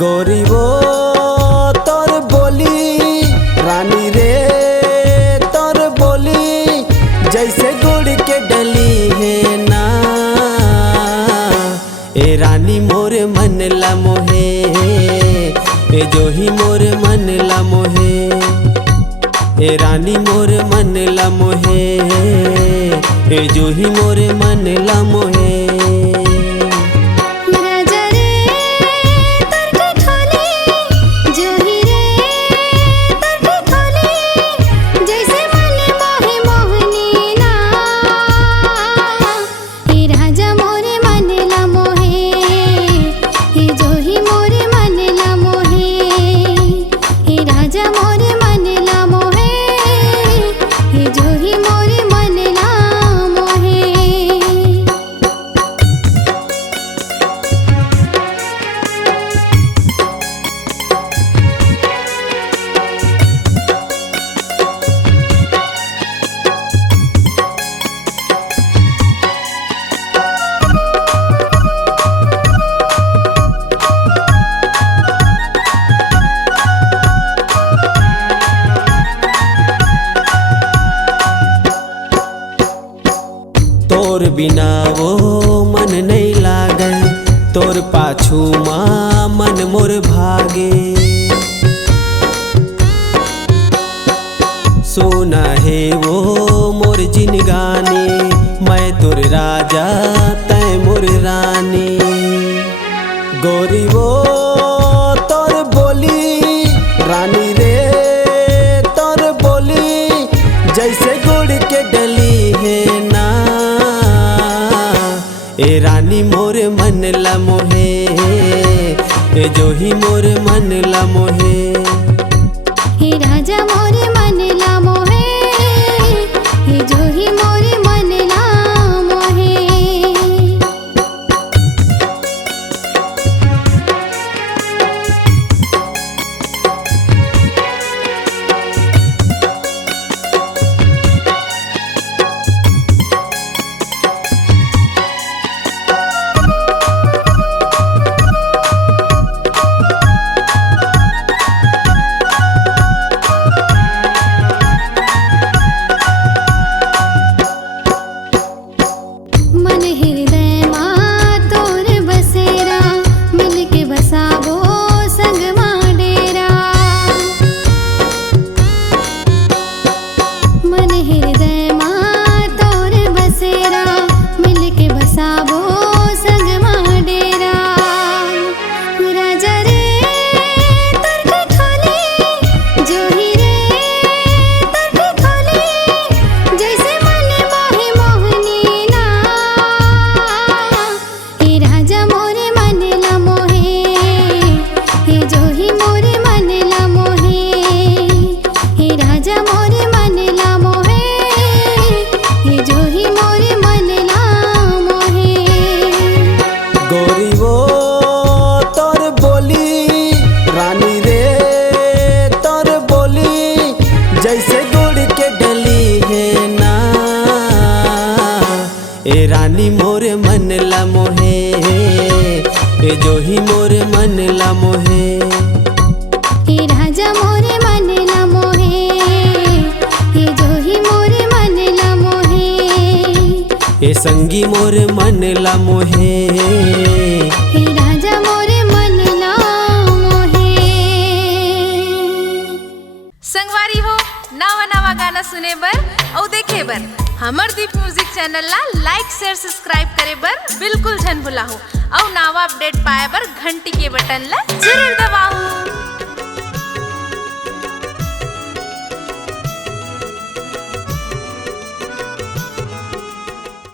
गोरी वो तोर बोली रानी रे तोर बोली जैसे गुड़ के डली है ना। ए रानी मोर मन ला मोहे, ए जो ही मोर मन ला मोहे, ए रानी मोर मन ला मोहे, ए जो ही मोर मन ला मोहे। तोर बिना वो मन नहीं लागे, तोर पाछू माँ मन मोर भागे। सोना है वो मोर जिनगानी, मैं तोर राजा तै मोर रानी। गोरी वो तोर बोली रानी रे तोर बोली जैसे गुड़ के डली है ना। ए रानी मोर मन ला मोहे, ए जो ही मोर मन ला मोहे, हे राजा मोर मन ला मोहे, हे जो ही मोर मन ला मोहे। ए रानी मोर मन ला मोहे, ए जो ही मोर मन ला मोहे, हे राजा मोर मन ला मोहे, हे जो ही मोर मन ला मोहे, ए संगी मोर मन ला मोहे, हे राजा मोर मन ला मोहे। संगवारी हो नवा नवा गाना सुने बर और देखे बर हमर दीप म्यूजिक चैनल ला लाइक शेयर सब्सक्राइब करे बर बिल्कुल झन भुलाहू और नवा अपडेट पाए बर घंटी के बटन ला जरूर दबाओ।